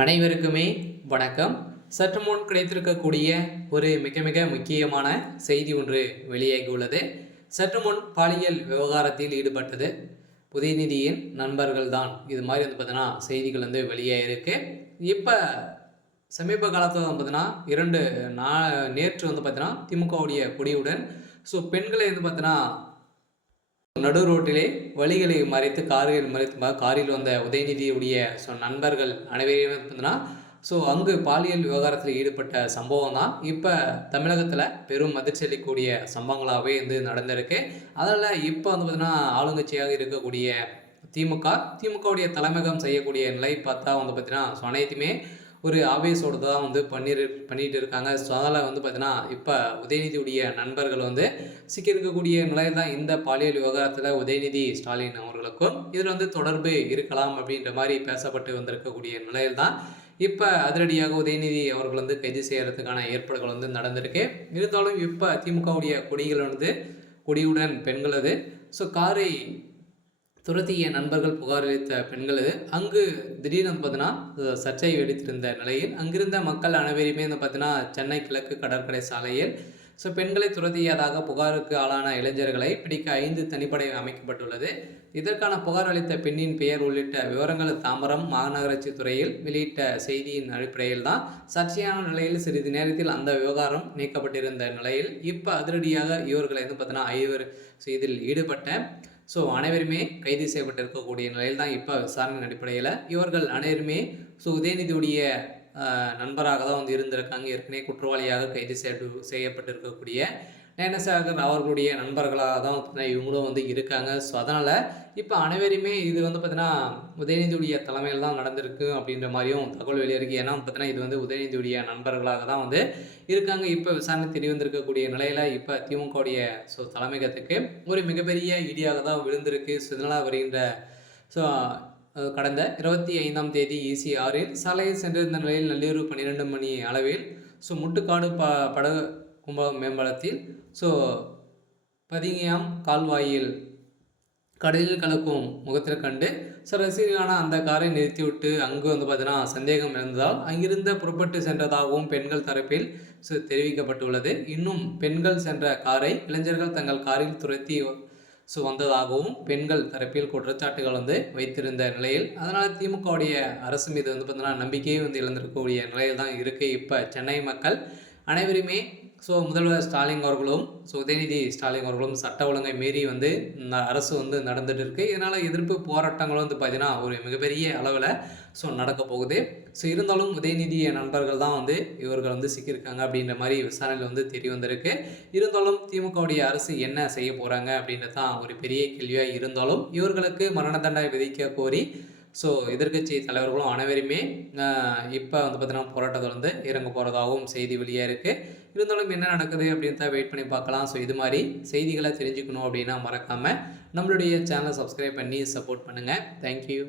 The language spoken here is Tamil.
அனைவருக்குமே வணக்கம். சற்று முன் கிடைத்திருக்கக்கூடிய ஒரு மிக மிக முக்கியமான செய்தி ஒன்று வெளியாகியுள்ளது. சற்று முன் பாலியல் விவகாரத்தில் ஈடுபட்டது உதயநிதியின் நண்பர்கள் தான். இது மாதிரி பார்த்தீங்கன்னா செய்திகள் வெளியாகிருக்கு. இப்போ சமீப காலத்தில் பார்த்தீங்கன்னா நேற்று பார்த்தீங்கன்னா திமுகவுடைய கொடியுடன் பெண்களை பார்த்தீங்கன்னா நடு ரோட்டிலே வழிகளை மறைத்து காரில் வந்த உதயநிதியுடைய நண்பர்கள் அனைவரையும் பார்த்தீங்கன்னா அங்கு பாலியல் விவகாரத்தில் ஈடுபட்ட சம்பவம் தான் இப்போ தமிழகத்தில் பெரும் அதிர்ச்சி அளிக்கக்கூடிய சம்பவங்களாகவே நடந்திருக்கு. அதில் இப்போ பார்த்தீங்கன்னா ஆளுங்கட்சியாக இருக்கக்கூடிய திமுகவுடைய தலைமையகம் செய்யக்கூடிய நிலை பார்த்தா பார்த்தீங்கன்னா அனைத்துமே ஒரு ஆவேசோடு தான் பண்ணிட்டு இருக்காங்க. ஸோ அதனால் பார்த்தீங்கன்னா இப்போ உதயநிதியுடைய நண்பர்கள் சிக்கியிருக்கக்கூடிய நிலையில் தான் இந்த பாலியல் விவகாரத்தில் உதயநிதி ஸ்டாலின் அவர்களுக்கும் இதில் தொடர்பு இருக்கலாம் அப்படின்ற மாதிரி பேசப்பட்டு வந்திருக்கக்கூடிய நிலையில் தான் இப்போ அதிரடியாக உதயநிதி அவர்கள் கைது செய்யறதுக்கான ஏற்பாடுகள் நடந்திருக்கு. இருந்தாலும் இப்போ திமுகவுடைய கொடியுடன் பெண்களது காரை துரத்திய நண்பர்கள் புகார் அளித்த பெண்கள் அங்கு திடீர்னு பார்த்தீங்கன்னா சர்ச்சை வெடித்திருந்த நிலையில் அங்கிருந்த மக்கள் அனைவருமே பார்த்தீங்கன்னா சென்னை கிழக்கு கடற்கரை சாலையில் பெண்களை துரத்தியதாக புகாருக்கு ஆளான இளைஞர்களை பிடிக்க 5 தனிப்படை அமைக்கப்பட்டுள்ளது. இதற்கான புகார் அளித்த பெண்ணின் பெயர் உள்ளிட்ட விவரங்கள் தாம்பரம் மாநகராட்சி துறையில் வெளியிட்ட செய்தியின் அடிப்படையில் தான் சர்ச்சையான நிலையில் சிறிது நேரத்தில் அந்த விவகாரம் நீக்கப்பட்டிருந்த நிலையில் இப்போ அதிரடியாக இவர்களை பார்த்தீங்கன்னா 5 இதில் ஈடுபட்ட அனைவருமே கைது செய்யப்பட்டிருக்கக்கூடிய நிலையில் தான் இப்போ விசாரணையின் அடிப்படையில் இவர்கள் அனைவருமே உதயநிதியுடைய நண்பராக தான் இருந்திருக்காங்க. ஏற்கனவே குற்றவாளியாக கைது செய்யப்பட்டிருக்கக்கூடிய நயனசாகர் அவர்களுடைய நண்பர்களாக தான் இவங்களும் இருக்காங்க. அதனால் இப்போ அனைவருமே இது பார்த்தீங்கன்னா உதயநிதியுடைய தலைமையில் தான் நடந்திருக்கு அப்படின்ற மாதிரியும் தகவல் வெளியிருக்கு. ஏன்னா பார்த்தீங்கன்னா இது உதயநிதியுடைய நண்பர்களாக தான் இருக்காங்க. இப்போ விசாரணை தெரிய வந்திருக்கக்கூடிய நிலையில் இப்போ திமுகவுடைய தலைமையகத்துக்கு ஒரு மிகப்பெரிய இடியாக தான் விழுந்திருக்கு. இதனால் வருகின்ற கடந்த 25ஆம் தேதி EC6இல் சாலையில் சென்றிருந்த நிலையில் நள்ளிரவு 12 மணி அளவில் முட்டுக்காடு படகு கும்பகம் மேம்பாலத்தில் பதினியாம் கால்வாயில் கடலில் கலக்கும் முகத்தில் கண்டு ரசிகரான அந்த காரை நிறுத்திவிட்டு அங்கு பார்த்தீங்கன்னா சந்தேகம் இருந்ததால் அங்கிருந்து புறப்பட்டு சென்றதாகவும் பெண்கள் தரப்பில் தெரிவிக்கப்பட்டுள்ளது. இன்னும் பெண்கள் சென்ற காரை இளைஞர்கள் தங்கள் காரில் துரத்தி வந்ததாகவும் பெண்கள் தரப்பில் குற்றச்சாட்டுகள் வைத்திருந்த நிலையில் அதனால் திமுகவுடைய அரசு மீது பார்த்தீங்கன்னா நம்பிக்கையை இழந்திருக்கக்கூடிய நிலையில் தான் இருக்குது. இப்போ சென்னை மக்கள் அனைவருமே முதல்வர் ஸ்டாலின் அவர்களும் உதயநிதி ஸ்டாலின் அவர்களும் சட்ட ஒழுங்கை மீறி அரசு நடந்துட்டு இருக்கு. இதனால் எதிர்ப்பு போராட்டங்களும் பார்த்தீங்கன்னா ஒரு மிகப்பெரிய அளவில் நடக்க போகுது. இருந்தாலும் உதயநிதி நண்பர்கள் தான் இவர்கள் சிக்கியிருக்காங்க அப்படின்ற மாதிரி விசாரணையில் தெரிய வந்திருக்கு. இருந்தாலும் திமுகவுடைய அரசு என்ன செய்ய போகிறாங்க அப்படின்றது தான் ஒரு பெரிய கேள்வியாக இருந்தாலும் இவர்களுக்கு மரண தண்டனை விதிக்க கோரி எதிர்க்கட்சி தலைவர்களும் அனைவருமே இப்போ பார்த்தீங்கன்னா போராட்டத்தில் இறங்க போகிறதாகவும் செய்தி வெளியாக இருக்குது. இருந்தாலும் என்ன நடக்குது அப்படின்னு தான் வெயிட் பண்ணி பார்க்கலாம். இது மாதிரி செய்திகளை தெரிஞ்சுக்கணும் அப்படின்னா மறக்காமல் நம்மளுடைய சேனலை சப்ஸ்கிரைப் பண்ணி சப்போர்ட் பண்ணுங்கள். தேங்க்யூ.